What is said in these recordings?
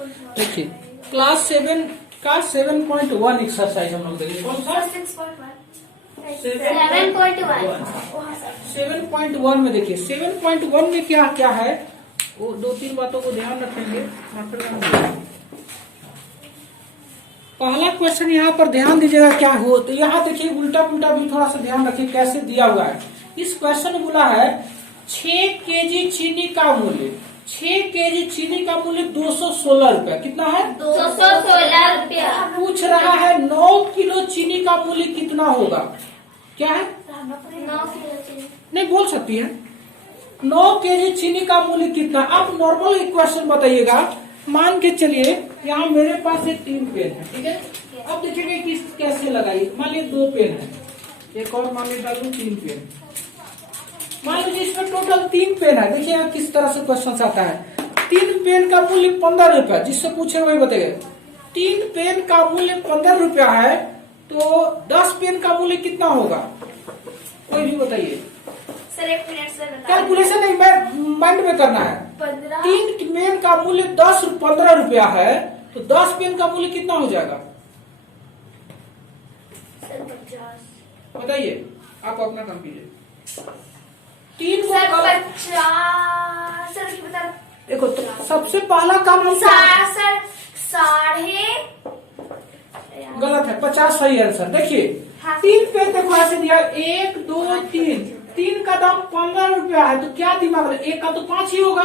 देखिए क्लास 7 का 7.1 एक्सरसाइज हम लोग देखेंगे। कौन सा? 7.1 में देखिए 7.1 में क्या क्या है वो 2-3 बातों को ध्यान रखेंगे। पहला क्वेश्चन यहाँ पर ध्यान दीजिएगा क्या हो, तो यहाँ देखिए उल्टा पुल्टा भी थोड़ा सा ध्यान रखिए कैसे दिया हुआ है। इस क्वेश्चन में बोला है 6 केजी चीनी का मूल्य, 6 केजी चीनी का मूल्य 216 रुपया। कितना है? 216 रुपया। पूछ रहा है 9 किलो चीनी का मूल्य कितना होगा। क्या है? 9 किलो चीनी। नहीं बोल सकती है। 9 केजी चीनी का मूल्य कितना। आप नॉर्मल इक्वेशन बताइएगा। मान के चलिए यहाँ मेरे पास एक 3 पेन है, ठीक है। अब देखिएगा कि कैसे लगाइए। मान लीजिए 2 पेन है, एक और मान लीजिए डालू 3 पेन। मान लीजिए इसमें टोटल 3 पेन है। देखिएगा किस तरह से क्वेश्चन आता है। 3 पेन का मूल्य 15 रुपया, जिससे पूछे वही बताइए। 3 पेन का मूल्य 15 रुपया है तो 10 पेन का मूल्य कितना होगा, कोई भी बताइए। सर 1 मिनट से बता। कैलकुलेशन नहीं, माइंड में करना है। 3 पेन का मूल्य 15 रुपया है तो 10 पेन का मूल्य कितना हो जाएगा सर 50। बताइए, आप अपना काम कीजिए। 3 को सर 50। सर की बता। देखो तो सबसे पहला काम हम सर साढ़े गलत है, 50 सही आंसर। देखिए हाँ। 3 पेन देखो ऐसे दिया 1 2 3 का दाम 15 रुपया है तो क्या दिमाग में, 1 का तो 5 ही होगा,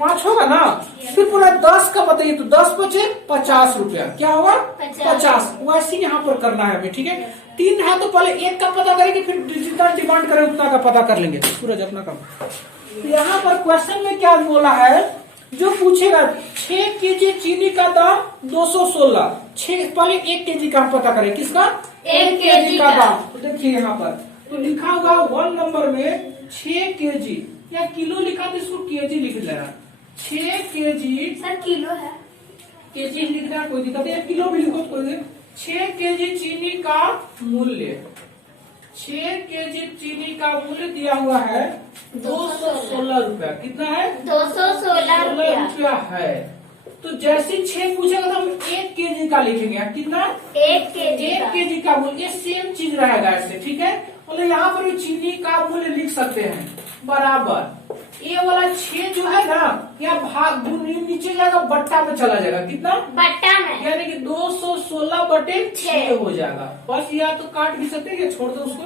5 होगा ना। फिर पूरा 10 का बताइए तो 10 बचे 50 रुपया। क्या होगा? 50। वैसे यहाँ पर करना है हमें, ठीक है। 3 है तो पहले 1 का पता करेंगे, फिर जितना डिमांड करें उतना का पता कर लेंगे। सूरज अपना काम। यहाँ पर क्वेश्चन में क्या बोला है, जो पूछेगा 6 केजी चीनी का दाम 216। 6 पहले 1 केजी का पता करें। किसका? 1 केजी का दाम। तो देखिए यहाँ पर तो लिखा हुआ 1 नंबर में 6 केजी, या किलो लिखा तो इसको केजी लिख लेना। 6 केजी, सर किलो है, केजी लिखना कोई दिक्कत है, किलो भी लिखो तो कोई दिक्कत। 6 केजी चीनी का मूल्य, 6 केजी चीनी का मूल्य दिया हुआ है 216 रुपया। कितना है? 216 रुपया है। तो जैसे 6 पूछेगा तो हम 1 केजी का लिखेंगे। कितना? 1 केजी। 1 केजी का मूल्य, सेम चीज रहेगा ऐसे, ठीक है। मतलब यहाँ पर भी चीनी का मूल्य लिख सकते हैं बराबर ये वाला 6 जो है ना, या भाग नीचे जाएगा बट्टा में चला जाएगा। कितना? बट्टा में, यानी कि 216 बटे 6 हो जाएगा। बस या तो काट भी सकते हैं, छोड़ दो उसको।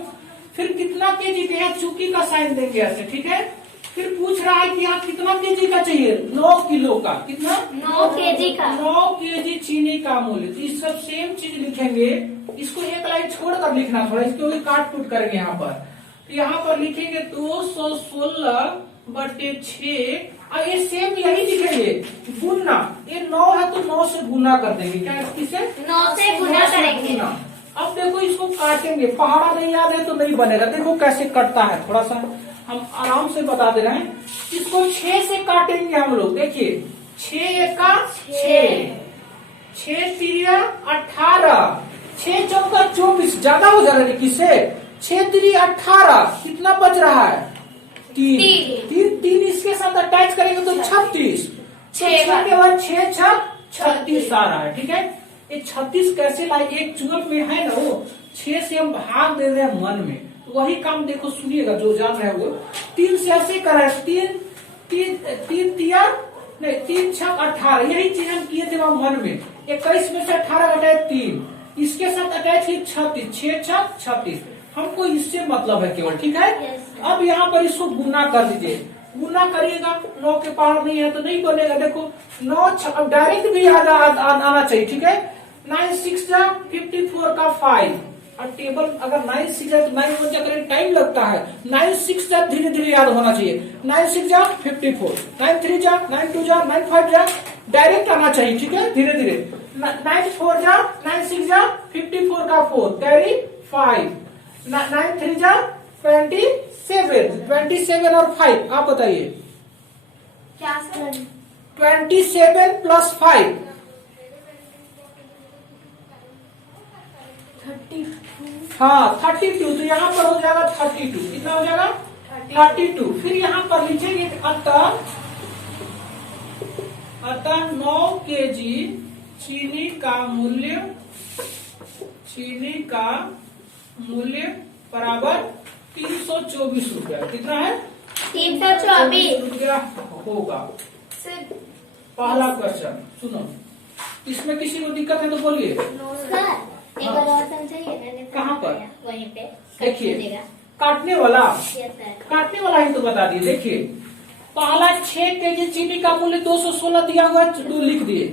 फिर कितना केजी का, चुकी का साइन देंगे ऐसे, ठीक है। फिर पूछ रहा है कि यहाँ कितना केजी का चाहिए, 9 किलो का। कितना? 9 केजी का। 9 केजी चीनी का मूल्य। तो इस सब सेम चीज लिखेंगे। इसको एक लाइन छोड़कर लिखना, थोड़ा इसको भी काट कूट करेंगे यहाँ पर। तो यहाँ पर लिखेंगे 216 बटे 6 और ये सेम यही लिखेंगे गुना। ये 9 है तो 9 से गुना कर देंगे। क्या? किसे? 9 से गुना करेंगे। अब देखो इसको काटेंगे, पहाड़ा नहीं याद है तो नहीं बनेगा। देखो कैसे कटता है, थोड़ा सा हम आराम से बता दे रहे हैं। इसको 6 से काटेंगे हम लोग। देखिए 6 एका 6, 6 तिरिया 18, 6 चौका 24, ज्यादा हो जा रहा है। किससे? 6 तिरी 18, कितना बच रहा है? 3 इसके साथ अटैच करेंगे तो 36। 6 के बाद 6 छक 36 आ रहा है, ठीक है। ये 36 कैसे लाए? एक चुगल में है ना वो 6 से हम भाग दे रहे हैं मन में, वही काम देखो सुनिएगा जो जान रहे हो। 3 से ऐसे करा, 3 तिया नहीं 3 छक 18, यही चीज हम किए थे वहां मन में। 21 में से 18 घटाए 3, इसके साथ अटैच ही 36, 6 छक 36। हमको इससे मतलब है केवल, ठीक है। अब यहाँ पर इसको गुना कर दीजिए। गुना करिएगा, 9 के पार नहीं है तो नहीं बनेगा। देखो 9 अब डायरेक्ट भी आना चाहिए, ठीक है। 9 6 जा 54 का 5, और टेबल अगर 9 6 जाए तो 9 1 जा करें टाइम लगता है। 9 6 जा धीरे धीरे याद होना चाहिए। 9 6 जा 54, 9 3 जा 9 2 जा 9 5 जा, डायरेक्ट आना चाहिए, ठीक है, धीरे धीरे। 9 4 जा 9 6 जा 54 का 4 कैरी 5, 9 3 जा 27 और 5। आप बताइए क्या सर? 27 प्लस 5 32। हाँ 32। तो यहाँ पर हो जाएगा 32। कितना हो जाएगा? 32। फिर यहाँ पर लिखेंगे अतः अतः 9 केजी चीनी का मूल्य बराबर 324 रुपया। कितना है? 324 रुपया होगा। पहला क्वेश्चन सुनो, इसमें किसी को दिक्कत है तो बोलिए। सर एक बार और समझाइए। मैंने कहाँ पर? वहीं पे देखिए काटने वाला ही तो बता दिए। देखिए पहला 6 केजी चीनी का मूल्य 216 दिया हुआ है, 2 लिख दिए।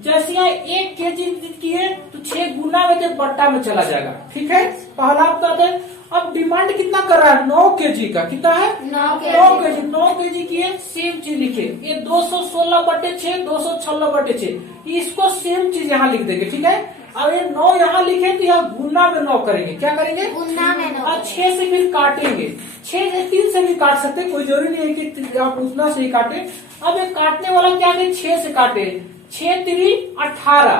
जैसे यहाँ 1 केजी किए तो 6 गुना में तो बट्टा में चला जाएगा। ठीक है, पहला आप कहते हैं। अब डिमांड कितना कर रहा है? 9 केजी का। कितना है? 9 केजी। 9 केजी किए, सेम चीज लिखे। ये 216/6, 296/6, इसको सेम चीज यहाँ लिख देंगे। ठीक है, अब ये 9 यहाँ लिखे तो यहाँ गुना में 9 करेंगे। क्या करेंगे? गुना में 9। और 6 से फिर काटेंगे। 6 से 3 से भी काट सकते, कोई जरूरी नहीं है कि आप उतना से ही काटे। अब ये काटने वाला क्या है? 6 से काटे। 6 3 18,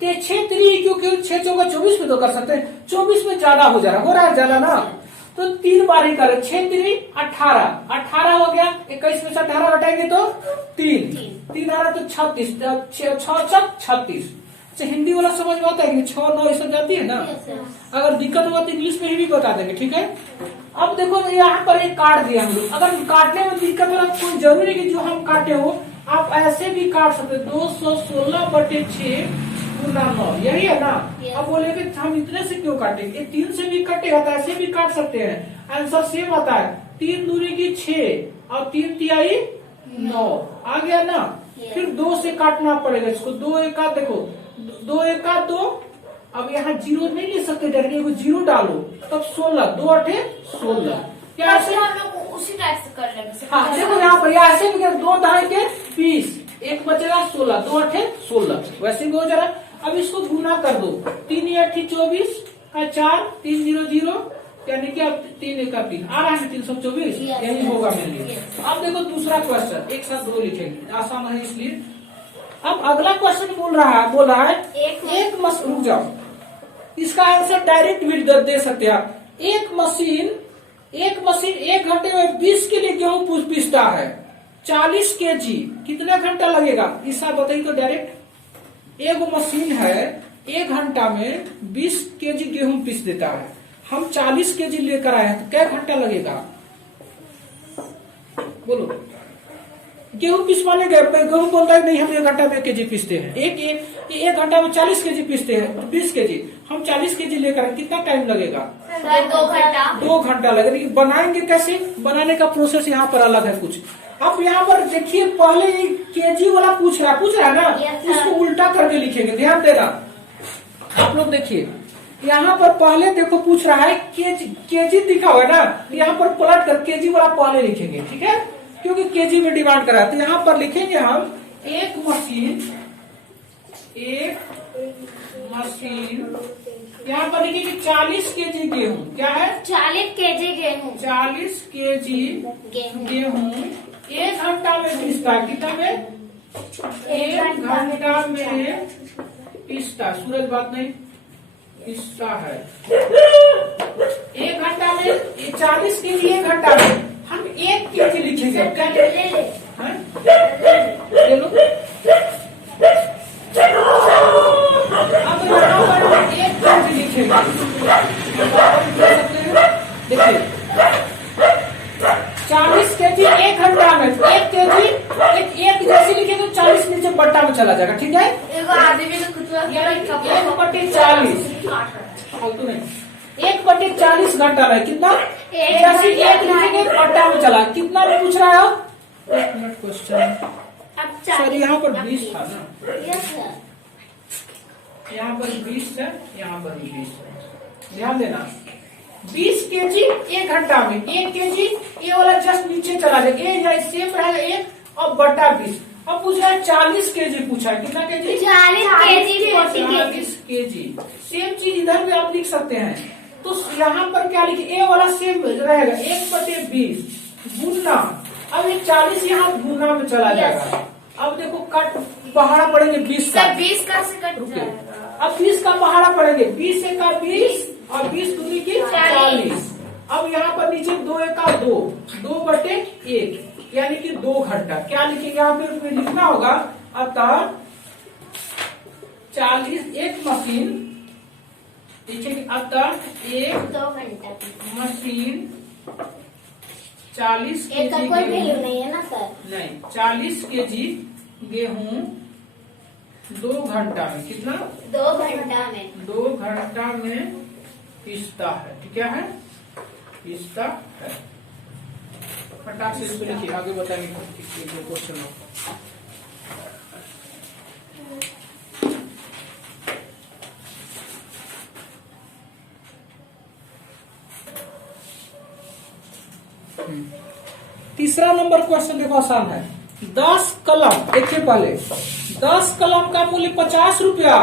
6 3 क्योंकि 6 चौका 24 में तो कर सकते हैं। 24 में ज्यादा हो जा रहा, हो रहा है ज्यादा ना, तो 3 बार ही करे। 6 3 18, 18 हो गया। 21 में से 18 घटाएंगे तो 3 आ रहा तो 36, 6 36। हिंदी वाला समझ में आता है कि 6 9 ये सब जाती है ना। अगर दिक्कत होगा तो इंग्लिश में ही भी बता देंगे। ठीक है, अब देखो यहाँ पर एक काट दिया हम लोग। अगर काटने में दिक्कत होगा कोई जरूरी है कि जो हम काटे हो आप ऐसे भी काट सकते। 216/6 गुना 9, यही है ना। अब बोले कि हम इतने से क्यों काटेंगे? 3 से भी कटेगा तो ऐसे भी काट सकते हैं। आंसर सेम आता है। 3 दूनी की 6 और 3 तिहाई 9 आ गया ना। फिर 2 से काटना पड़ेगा इसको। 2 1 देखो, 2 1 2। अब यहाँ 0 नहीं ले सकते डायरेक्ट, 0 डालो तब 16, 2 8 16। क्या ऐसे हम लोग उसी टाइप से कर लेंगे। हाँ देखो यहाँ पर ऐसे भी 2 ढाई के 20, 1 बचेगा 16, 2 8 16, वैसे भी हो जा रहा। अब इसको गुना कर दो। 3 8 24 का 4, 3 0 0, यानी कि अब 3 1 3 आ रहा है 324। यही होगा मेरे लिए। अब देखो दूसरा क्वेश्चन, एक साथ 2 लिखेंगे, आसान है इसलिए। अब अगला क्वेश्चन बोल रहा है एक मशीन। रुक जाओ, इसका आंसर डायरेक्ट भी दे सकते हैं आप। एक मशीन 1 घंटे में 20 के लिए गेहूं पीसता है। 40 केजी कितना घंटा लगेगा? इसका बताइए तो डायरेक्ट। एक मशीन है 1 घंटा में 20 केजी गेहूं पीस देता है। हम 40 केजी लेकर आए हैं तो क्या घंटा लगेगा? बोलो। गेहूं पिसवाने गए, गेहूं बोल रहा है नहीं हम 1 घंटा में 1 केजी पीसते हैं। एक घंटा में 40 केजी पीसते हैं, 20 केजी। हम 40 केजी लेकर आए, कितना टाइम लगेगा? 2 घंटा। 2 घंटा लगेगा। लेकिन बनाएंगे कैसे? बनाने का प्रोसेस यहाँ पर अलग है कुछ। अब यहाँ पर देखिए पहले केजी वाला पूछ रहा है ना, उसको उल्टा करके लिखेंगे। ध्यान देना आप लोग। देखिए यहाँ पर पहले देखो पूछ रहा है केजी दिखा हुआ है ना, यहाँ पर पलट कर केजी वाला पहले लिखेंगे। ठीक है, क्योंकि केजी में डिमांड करा है। तो यहाँ पर लिखेंगे हम एक मशीन, यहाँ पर लिखेंगे 40 केजी गेहूं। क्या है? 40 केजी गेहूं। 40 केजी गेहूं 1 घंटा में पीसता है। कितना में? 1 घंटा में पीसता। सूरज बात नहीं, पीसता है 1 घंटा में। 40 केजी 1 घंटा में हम 1 केजी लिखेंगे। क्या ले लो। अब यहाँ पर 1 केजी लिखेंगे। देखिए 40 केजी 1 घंटा में, 1 केजी एक जैसे लिखेंगे तो 40 नीचे बट्टा में चला जाएगा। ठीक है, 1/40 घंटा में कितना? जैसे 1 लिखेंगे बट्टा में चला। कितना में पूछ रहा है? 1 मिनट क्वेश्चन। सर यहाँ पर 20 था ना, यहाँ पर 20 है, यहाँ पर 20 है। ध्यान देना 20 केजी 1 घंटा में। 1 केजी ये वाला जस्ट नीचे चला जाएगा, ये सेम रहेगा 1 और बट्टा 20। अब पूछ रहा है 40 केजी पूछा है। कितना केजी? 40 केजी। सेम चीज इधर भी आप लिख सकते हैं। तो यहाँ पर क्या लिखे? ए वाला सेम रहेगा 1/20 गुना। अब ये 40 यहाँ गुना में चला जाएगा। अब देखो कट पहाड़ा पड़ेंगे 20 का। 20 का से कट जाएगा। अब 20 का पहाड़ा पड़ेंगे। 20 1 का 20 और 20 दूनी की 40। अब यहाँ पर नीचे 2 1 का 2, 2/1 यानी कि 2 घंटा। क्या लिखेंगे? यहाँ पे लिखना होगा अतः 40 एक मशीन, देखिए अतः एक 2 घंटा की। मशीन 40 एक का केजी कोई गेहूं, वैल्यू नहीं है ना सर। नहीं 40 केजी गेहूं 2 घंटा में, कितना 2 घंटा में 2 घंटा में पीसता है। ठीक है, पीसता है। फटाक से इसको लिखिए, आगे बताएंगे क्वेश्चन हो। तीसरा नंबर क्वेश्चन देखो, आसान है। 10 कलम, देखिए पहले 10 कलम का मूल्य 50 रुपया,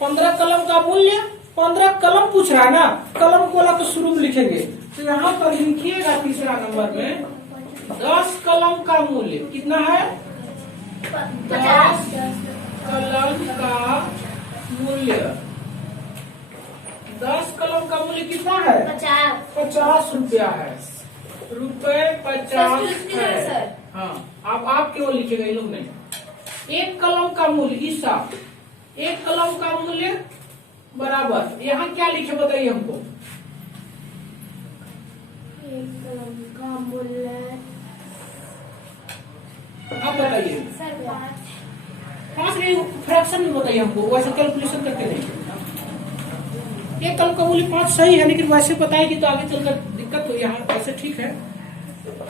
15 कलम का मूल्य, 15 कलम पूछ रहा है ना, कलम वाला तो शुरू में लिखेंगे। तो यहाँ पर लिखिएगा तीसरा नंबर में 10 कलम का मूल्य कितना है, 10 कलम का मूल्य, 10 कलम का मूल्य कितना है, 50 रुपया है, रुपए 50 है। हाँ, अब आप केवल लिखेगा, इन लोग नहीं। एक कलम का मूल्य, हिसाब, एक कलम का मूल्य बराबर, यहाँ क्या लिखे बताइए हमको। एक कलम का मूल्य आप बताइए, सर 5 नहीं, फ्रैक्शन में बताइए हमको, वैसे कैलकुलेशन करके नहीं। एक कलम का मूल्य 5 सही है, लेकिन वैसे बताएगी तो आगे चलकर दिक्कत हो। यहाँ ऐसे ठीक है,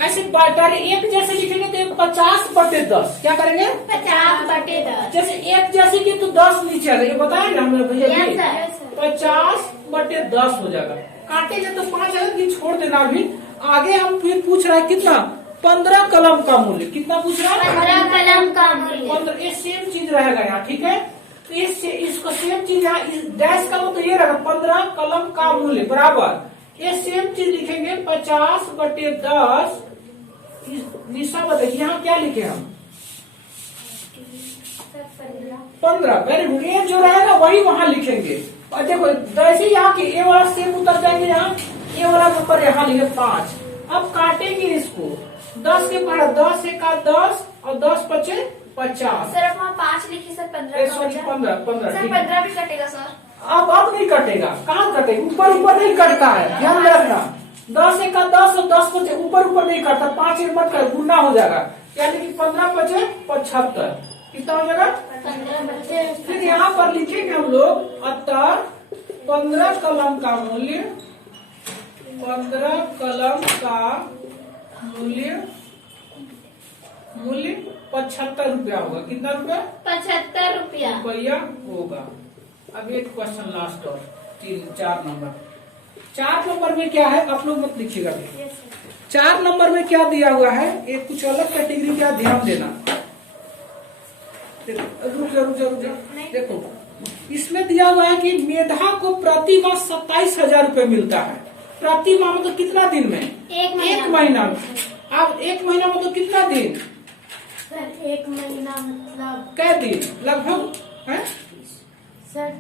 ऐसे एक जैसे लिखेंगे तो 50/10 क्या करेंगे, 50/10। जैसे एक जैसे की तो 10 नीचे आ गया, ये बताया ना हमने भैया जी, Yes, sir. 50/10 हो जाएगा। काटेंगे तो 5 आएगा, कि छोड़ देना अभी। आगे हम फिर पूछ रहा है कितना, 15 कलम का मूल्य, कितना पूछ रहा है, 15 कलम का मूल्य। 15। ये सेम चीज रहेगा यहाँ, ठीक है। तो इसको सेम चीज यहाँ डैश का मतलब ये रहेगा, 15 कलम का मूल्य बराबर, ये सेम चीज लिखेंगे 50/10। निशा बताइए यहाँ क्या लिखे हम, 15। वेरी गुड, ये जो रहेगा वही वहां लिखेंगे। और देखो जैसे यहाँ की ये वाला सेम उतर जाएंगे, यहाँ ये वाला नंबर यहाँ लिखे 5। अब काटेंगे इसको, 10 के पढ़ा, 10 का 10 और 10 × 50। सर अब वहाँ 5 लिखी सर, 15 का हो सॉरी जाए। 15 सर ठीक 15 भी कटेगा सर। अब नहीं कटेगा, कहाँ कटेगा, ऊपर नहीं कटता है, ध्यान में रखना। 10 का 10 और 10 × ऊपर नहीं कटता, 5 मत कर, गुना हो जाएगा, यानी कि 15 × 75 कितना हो जाएगा। 15 फिर यहाँ पर लिखेंगे हम लोग, अतः 15 कलम का मूल्य, 15 कलम का मूल्य 75 रुपया होगा। कितना रुपया, 75 रुपया होगा। अब एक क्वेश्चन लास्ट और 4 नंबर। 4 नंबर में क्या है, आप लोग मत लिखिएगा। 4 नंबर में क्या दिया हुआ है, एक कुछ अलग कैटेगरी का ध्यान देना। रुक जा, देखो इसमें दिया हुआ है कि मेधा को प्रति माह 27,000 रुपए मिलता है। प्रति माह मतलब कितना दिन में, एक महीना में। अब 1 महीना मतलब कितना दिन, सर 1 महीना मतलब कै दिन, लगभग है सर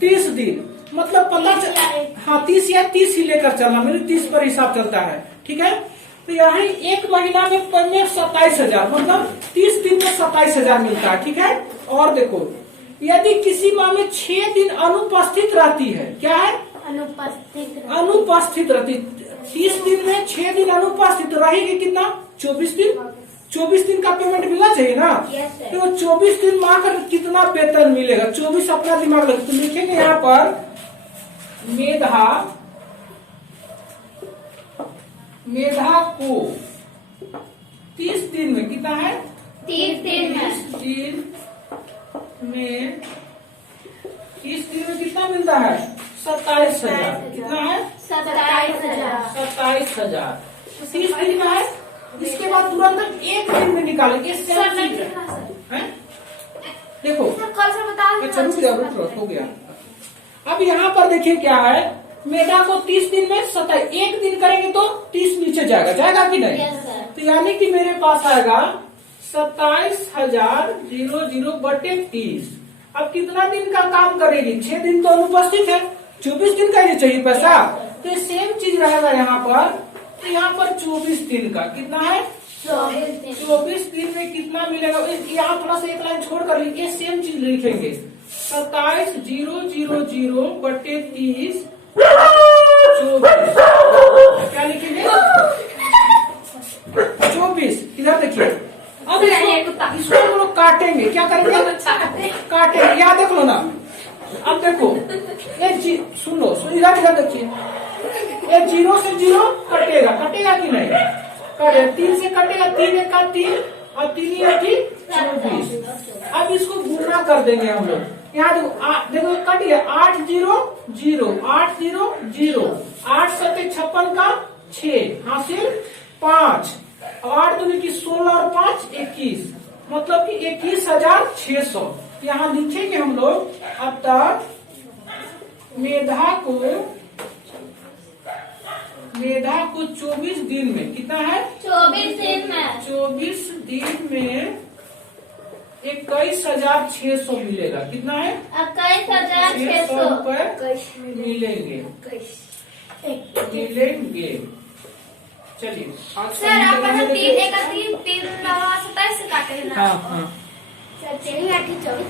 30 दिन, मतलब 15। हाँ 30 या 30 ही लेकर चलना, मेरे 30 पर हिसाब चलता है, ठीक है। तो यहाँ 1 महीना में पेमेंट 27,000, मतलब 30 दिन में 27,000 मिलता है, ठीक है। और देखो यदि किसी माह में 6 दिन अनुपस्थित रहती है, क्या है, अनुपस्थित रहती, 30 दिन में 6 दिन अनुपस्थित रहेगी, कितना 24 दिन। 24 दिन का पेमेंट मिलना चाहिए ना। तो 24 दिन माह का कितना वेतन मिलेगा, 24 अपना दिमाग लगे तो लिखेंगे यहाँ पर मेधा को 30 दिन में कितना है, 30 दिन में 30 दिन में कितना मिलता है, 27,000। कितना है, 27,000। 27,000 30 दिन में है। इसके बाद तुरंत 1 दिन में निकालेंगे, सर नहीं है? लिखना सर। हैं? देखो सर कल से बता अच्छा रुक जाओ, हो गया। अब यहाँ पर देखिए क्या है, मेधा को 30 दिन में 27, 1 दिन करेंगे तो 30 नीचे जाएगा कि नहीं। Yes sir. तो यानी कि मेरे पास आएगा 27,000/30। अब कितना दिन का काम करेगी, 6 दिन तो अनुपस्थित है, 24 दिन का ही चाहिए पैसा। तो सेम चीज रहेगा यहाँ पर, तो यहाँ पर 24 दिन का कितना है, 24 दिन में कितना मिलेगा? यहाँ थोड़ा सा एक लाइन छोड़ कर लिखिए, सेम चीज लिखेंगे। 27,000 बटे 30 24। क्या लिखेंगे? 24। इधर देखिए, अब इसको हम लोग काटेंगे। क्या करेंगे? काटेंगे। यहाँ देख लो ना, अब देखो ये सुनो, इधर देखिए, ये 0 से 0 कटेगा, कटेगा कि नहीं? कटे। 3 से कटेगा, 3 1 का 3 और 3 24। अब इसको गुणा कर देंगे हम लोग। यहाँ देखो, देखो कट गया। 8 0 0 8 0 0 8 7 56 का 6 हासिल 5 और 8 दूनी की 16 और 5 21, मतलब कि 21,600। यहाँ लिखेंगे हम लोग। अब तक मेधा को 24 दिन में कितना है? 24 दिन में 24 दिन में 21,600 मिलेगा। कितना है? 21,600 रुपए मिलेंगे। चलिए सर, आप 3 1 का 3 3 27 से काटे ना। हाँ हाँ। सर चलिए 24।